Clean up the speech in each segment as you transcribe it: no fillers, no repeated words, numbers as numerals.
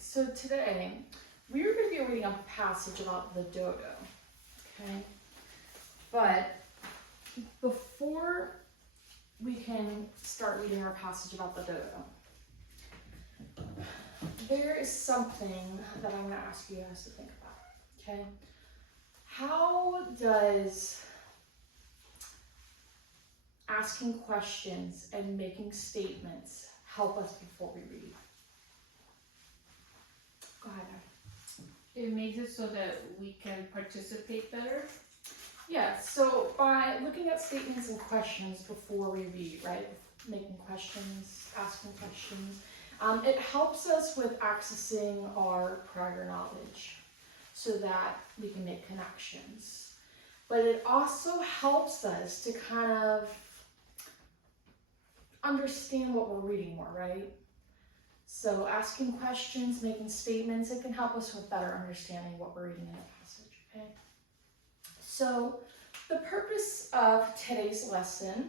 So today we are going to be reading a passage about the dodo, okay? But before we can start reading our passage about the dodo, there is something that I'm going to ask you guys to think about, okay? How does asking questions and making statements help us before we read? Go ahead, Abby. It makes it so that we can participate better. Yeah, so by looking at statements and questions before we read, right? Making questions, asking questions, it helps us with accessing our prior knowledge so that we can make connections. But it also helps us to kind of understand what we're reading more, right? So asking questions, making statements, it can help us with better understanding what we're reading in the passage, okay? So the purpose of today's lesson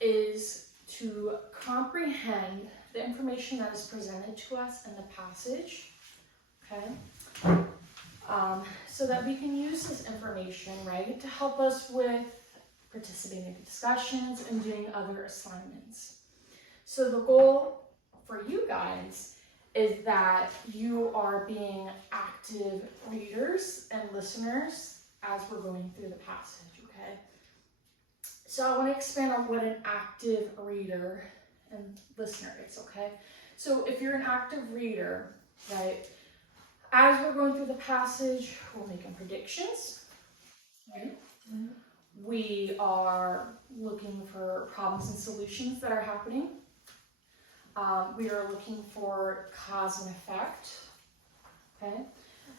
is to comprehend the information that is presented to us in the passage, okay? So that we can use this information, right, to help us with participating in discussions and doing other assignments. So the goal for you guys is that you are being active readers and listeners as we're going through the passage, okay? So I want to expand on what an active reader and listener is, okay? So if you're an active reader, right, as we're going through the passage, we're making predictions, right? Mm-hmm. We are looking for problems and solutions that are happening. We are looking for cause and effect, okay?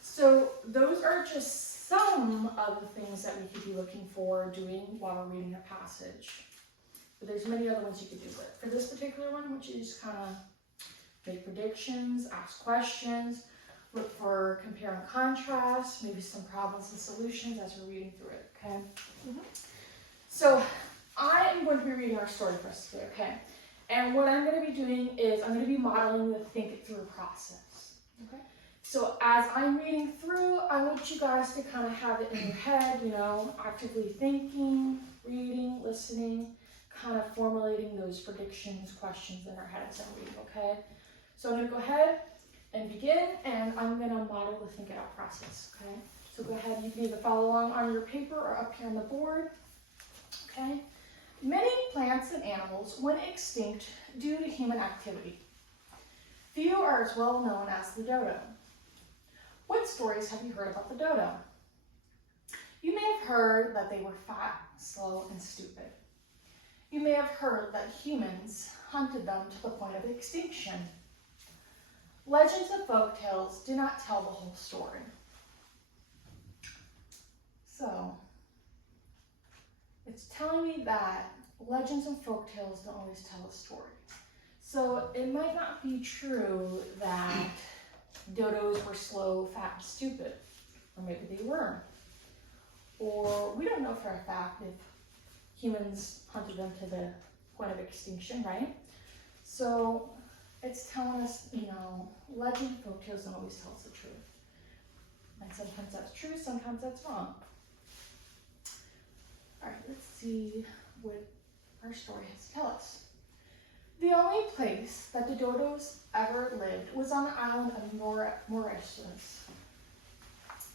So those are just some of the things that we could be looking for doing while we're reading a passage. But there's many other ones you could do. But for this particular one, which is kind of make predictions, ask questions, look for compare and contrast, maybe some problems and solutions as we're reading through it, okay? Mm-hmm. So I am going to be reading our story for us today, okay? And what I'm going to be doing is I'm going to be modeling the think it through process, okay? So as I'm reading through, I want you guys to kind of have it in your head, you know, actively thinking, reading, listening, kind of formulating those predictions, questions in our head as I'm reading, okay? So I'm going to go ahead and begin, and I'm going to model the think it out process, okay? So go ahead, you can either follow along on your paper or up here on the board, okay? Many plants and animals went extinct due to human activity. Few are as well known as the dodo. What stories have you heard about the dodo? You may have heard that they were fat, slow, and stupid. You may have heard that humans hunted them to the point of extinction. Legends and folk tales do not tell the whole story. So, it's telling me that legends and folk tales don't always tell a story. So it might not be true that dodos were slow, fat, and stupid. Or maybe they were. Or we don't know for a fact if humans hunted them to the point of extinction, right? So it's telling us, you know, legend and folk tales don't always tell us the truth. And sometimes that's true, sometimes that's wrong. All right, let's see what our story has to tell us. The only place that the dodos ever lived was on the island of Mauritius,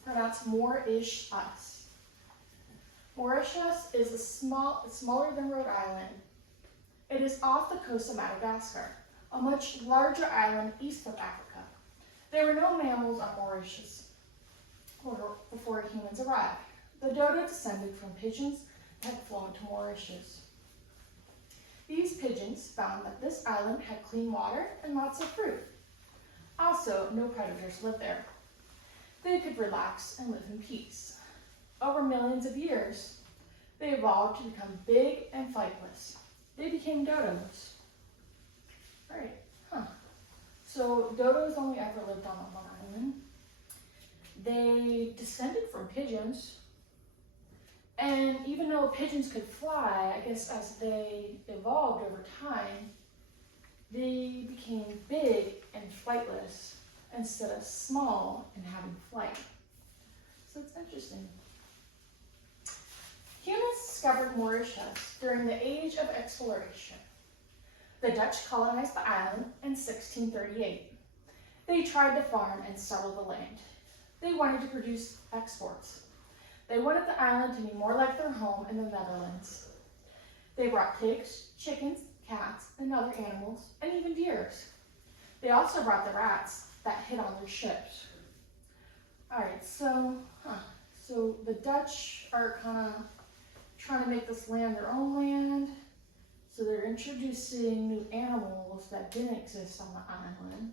pronounced Mauritius. Mauritius is smaller than Rhode Island. It is off the coast of Madagascar, a much larger island east of Africa. There were no mammals on Mauritius before humans arrived. The dodo descended from pigeons that had flown to Mauritius. These pigeons found that this island had clean water and lots of fruit. Also, no predators lived there. They could relax and live in peace. Over millions of years, they evolved to become big and flightless. They became dodos. All right, So dodos only ever lived on one island. They descended from pigeons. And even though pigeons could fly, I guess as they evolved over time, they became big and flightless. instead of small and having flight. So it's interesting. Humans discovered Mauritius during the Age of Exploration. The Dutch colonized the island in 1638. They tried to farm and settle the land. They wanted to produce exports. They wanted the island to be more like their home in the Netherlands. They brought pigs, chickens, cats, and other animals, and even deers. They also brought the rats that hid on their ships. All right, so the Dutch are kind of trying to make this land their own land. So they're introducing new animals that didn't exist on the island.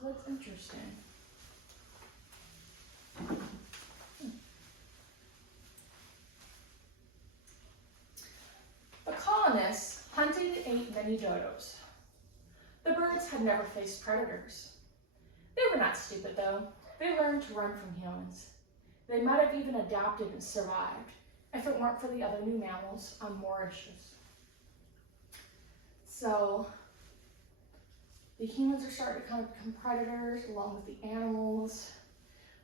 So that's interesting. The colonists hunted and ate many dodos. The birds had never faced predators. They were not stupid though. They learned to run from humans. They might have even adapted and survived if it weren't for the other new mammals on Mauritius. So the humans are starting to kind of become predators along with the animals.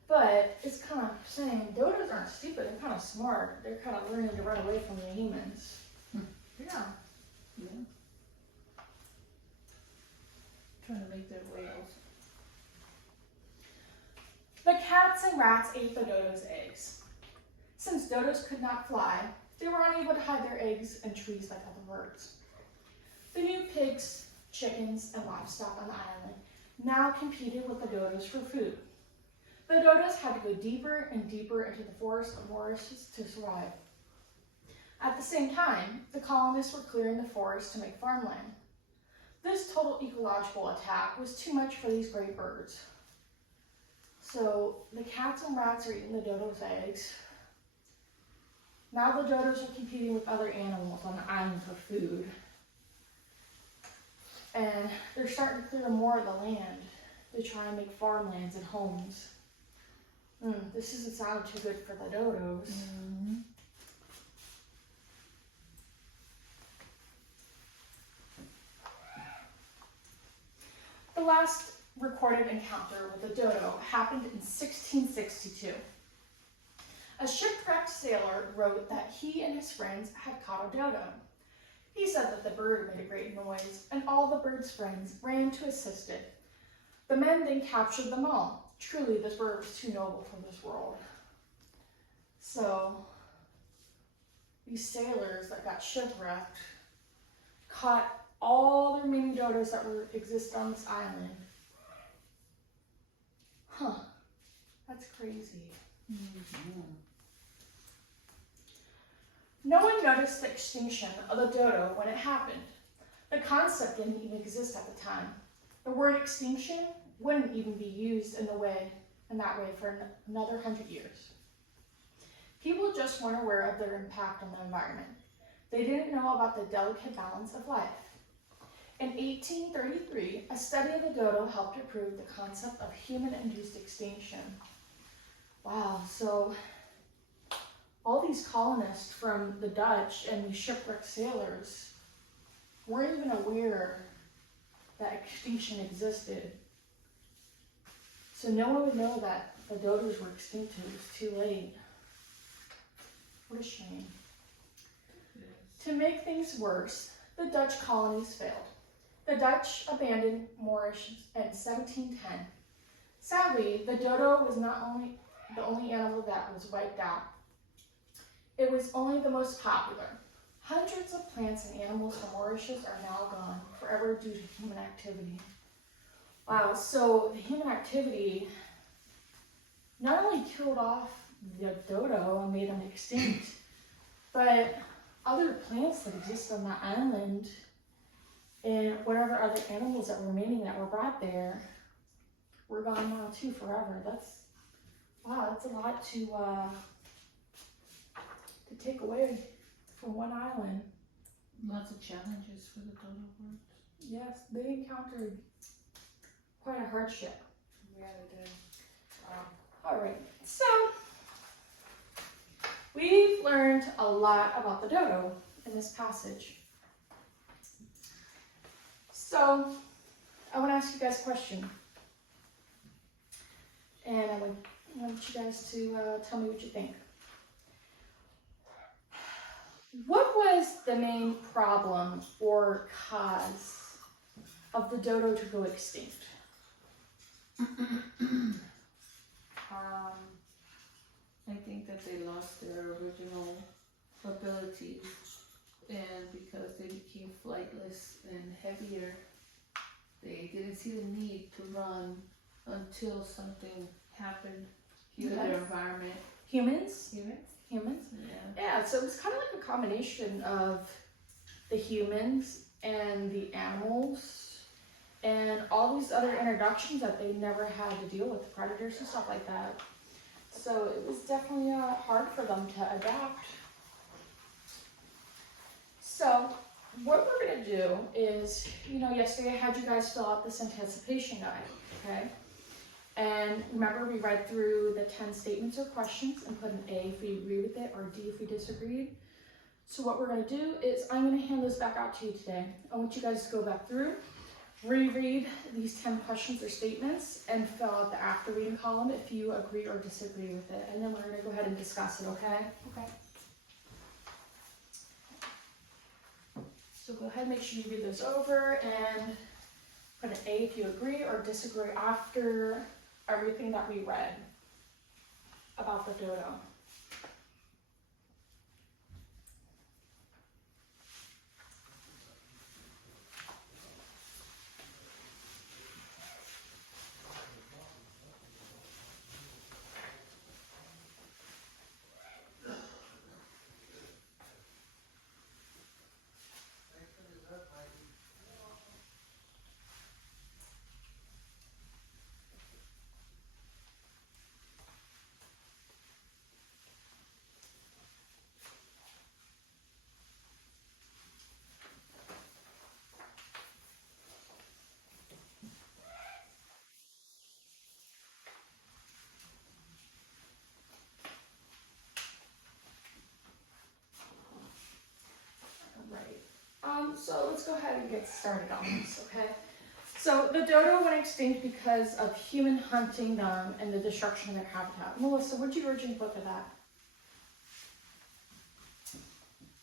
But it's kind of saying dodos aren't stupid, they're kind of smart. They're kind of learning to run away from the humans. Yeah. Trying to make their way out. The cats and rats ate the dodos' eggs. Since dodos could not fly, they were unable to hide their eggs in trees like other birds. The new pigs, chickens, and livestock on the island now competed with the dodos for food. The dodos had to go deeper and deeper into the forest of Mauritius to survive. At the same time, the colonists were clearing the forest to make farmland. This total ecological attack was too much for these great birds. So the cats and rats are eating the dodos' eggs. Now the dodos are competing with other animals on the island for food. And they're starting to clear more of the land to try and make farmlands and homes. This doesn't sound too good for the dodos. Mm-hmm. The last recorded encounter with a dodo happened in 1662. A shipwrecked sailor wrote that he and his friends had caught a dodo. He said that the bird made a great noise, and all the bird's friends ran to assist it. The men then captured them all. Truly, this bird was too noble for this world. So, these sailors that got shipwrecked caught all their mini dodos that exist on this island. That's crazy. Mm-hmm. No one noticed the extinction of the dodo when it happened. The concept didn't even exist at the time. The word extinction wouldn't even be used in that way for another 100 years. People just weren't aware of their impact on the environment. They didn't know about the delicate balance of life. In 1833, a study of the dodo helped to prove the concept of human-induced extinction. Wow, so all these colonists from the Dutch and these shipwrecked sailors weren't even aware that extinction existed. So no one would know that the dodos were extinct. It was too late. What a shame. To make things worse, the Dutch colonies failed. The Dutch abandoned Mauritius in 1710. Sadly, the dodo was not only the only animal that was wiped out. It was only the most popular. Hundreds of plants and animals from Mauritius are now gone forever due to human activity. Wow, so the human activity not only killed off the dodo and made them extinct, but other plants that exist on the island and whatever other animals that were remaining that were brought there were gone now too forever. That's a lot to take away from one island. Lots of challenges for the dodo birds. Yes, they encountered quite a hardship. Yeah, they did. All right, so we've learned a lot about the dodo in this passage. So I want to ask you guys a question. want you guys to tell me what you think. What was the main problem or cause of the dodo to go extinct? I think that they lost their original abilities, and because they became flightless and heavier, they didn't see the need to run until something happened to their environment. Humans? Humans? Yeah, so it was kind of like a combination of the humans and the animals and all these other introductions that they never had to deal with, predators and stuff like that. So it was definitely hard for them to adapt. So what we're going to do is, yesterday I had you guys fill out this anticipation guide, okay? And remember, we read through the 10 statements or questions and put an A if we agree with it or D if we disagreed. So what we're going to do is I'm going to hand this back out to you today. I want you guys to go back through, reread these 10 questions or statements, and fill out the after reading column if you agree or disagree with it. And then we're going to go ahead and discuss it, okay? Okay. So go ahead and make sure you read those over and put an A if you agree or disagree after everything that we read about the dodo. So let's go ahead and get started on this, okay? So the dodo went extinct because of human hunting them and the destruction of their habitat. Melissa, what'd you originally put for that?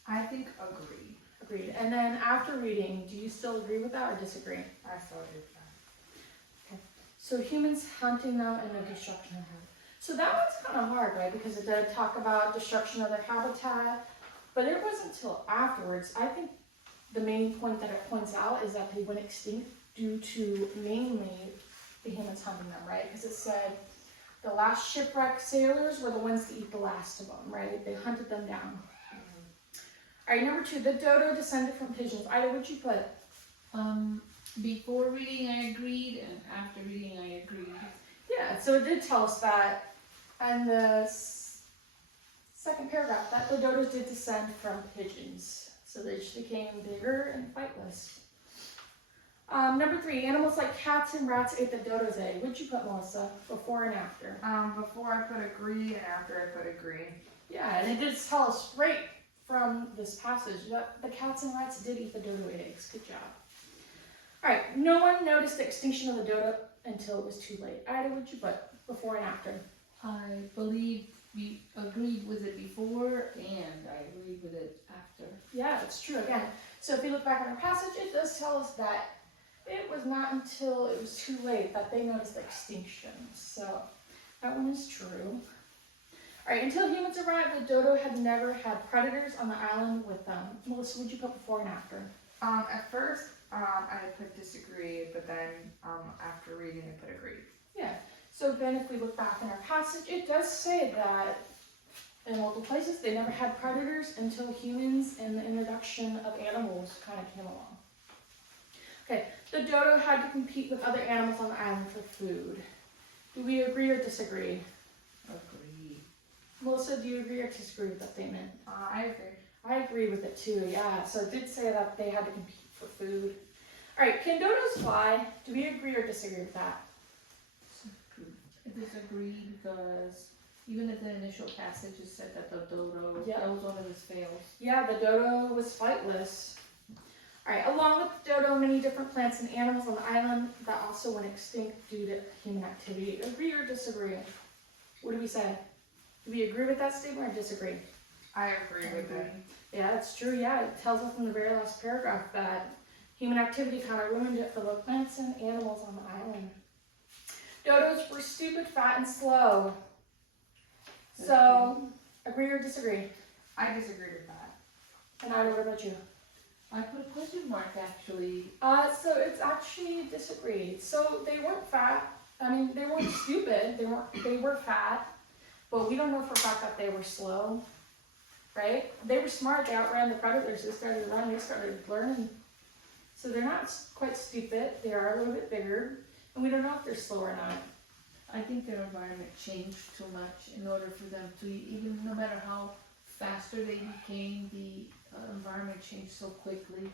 I think agree. Agreed. And then after reading, do you still agree with that or disagree? I still agree with that. Okay. So humans hunting them and the destruction of habitat. So that one's kind of hard, right? Because it did talk about destruction of their habitat, but it wasn't until afterwards. I think the main point that it points out is that they went extinct due to mainly the humans hunting them, right? Because it said the last shipwrecked sailors were the ones to eat the last of them, right? They hunted them down. All right, number 2, the dodo descended from pigeons. Ida, what'd you put? Before reading I agreed, and after reading I agreed. Yeah, so it did tell us that in the second paragraph that the dodos did descend from pigeons. So they just became bigger and flightless. Number 3, animals like cats and rats ate the dodo's egg. What'd you put, Melissa? Before and after? Before I put agree and after I put agree. Yeah, and it did tell us right from this passage that the cats and rats did eat the dodo eggs. Good job. All right, no one noticed the extinction of the dodo until it was too late. Ida, what'd you put? Before and after? I believe we agreed with it before, and I agreed with it after. Yeah, it's true again. So if you look back on our passage, it does tell us that it was not until it was too late that they noticed the extinction. So that one is true. All right, until humans arrived, the dodo had never had predators on the island with them. Melissa, what'd you put before and after? At first, I put disagree, but then after reading, I put agree. Yeah. So then if we look back in our passage, it does say that in multiple places they never had predators until humans and the introduction of animals kind of came along. Okay, the dodo had to compete with other animals on the island for food. Do we agree or disagree? Agree. Melissa, do you agree or disagree with that statement? I agree. I agree with it too, yeah. So it did say that they had to compete for food. All right, can dodos fly? Do we agree or disagree with that? I disagree because even at the initial passage it said that the dodo, Yeah. that was one of his fails. Yeah, the dodo was flightless. All right, along with the dodo, many different plants and animals on the island that also went extinct due to human activity. Agree or disagree? What do we say? Do we agree with that statement or disagree? I agree with it. Yeah, that's true. Yeah, it tells us in the very last paragraph that human activity kind of ruined it for the plants and animals on the island. Dodos were stupid, fat, and slow. So, agree or disagree? I disagree with that. And Ida, what about you? I put a question mark actually. So it's actually disagreed. So they weren't fat. I mean, they weren't stupid. They were fat, but we don't know for a fact that they were slow, right? They were smart. They outran the predators. They started running. They started learning. So they're not quite stupid. They are a little bit bigger, and we don't know if they're slow or not. I think their environment changed too much in order for them to, even no matter how faster they became, the environment changed so quickly.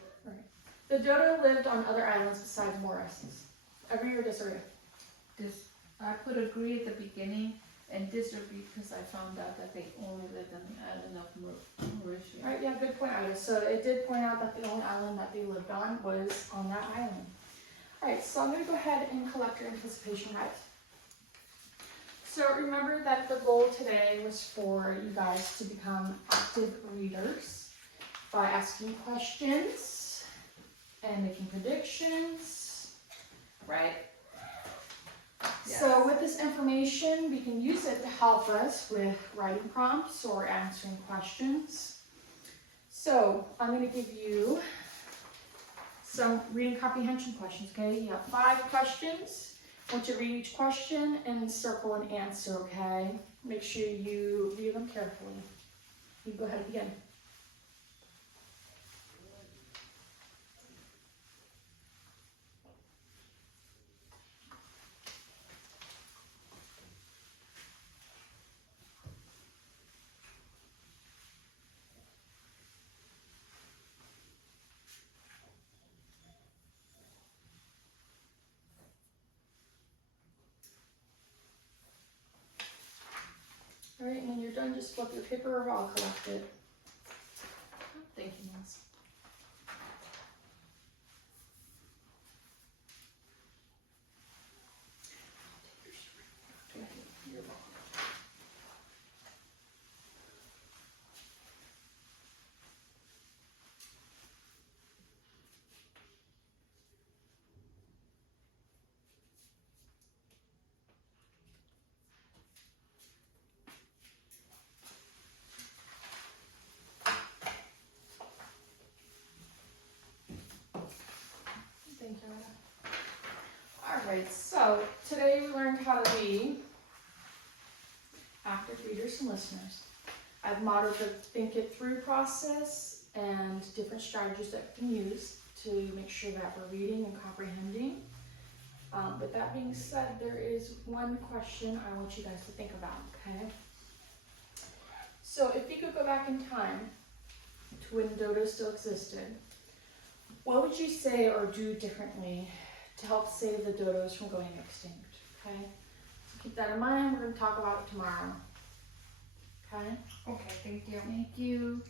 The dodo lived on other islands besides Mauritius. Agree or disagree? I put agree at the beginning and disagree because I found out that they only lived on the island of Mauritius. All right, yeah, good point, Ida. So it did point out that the only island that they lived on was on that island. All right, so I'm going to go ahead and collect your anticipation right. So remember that the goal today was for you guys to become active readers by asking questions and making predictions, right? Yes. So with this information, we can use it to help us with writing prompts or answering questions. So I'm going to give you some reading comprehension questions, okay? You have 5 questions. I want you to read each question and circle an answer, okay? Make sure you read them carefully. You go ahead and begin. All right, and when you're done, just flip your paper over, I'll collect it. Thank you, Miss. Thank you. Alright, so today we learned how to be active readers and listeners. I've modeled the think it through process and different strategies that we can use to make sure that we're reading and comprehending. With that being said, there is one question I want you guys to think about, okay? So if you could go back in time to when dodo still existed, what would you say or do differently to help save the dodos from going extinct, okay? So keep that in mind. We're going to talk about it tomorrow, okay? Okay, thank you. Thank you.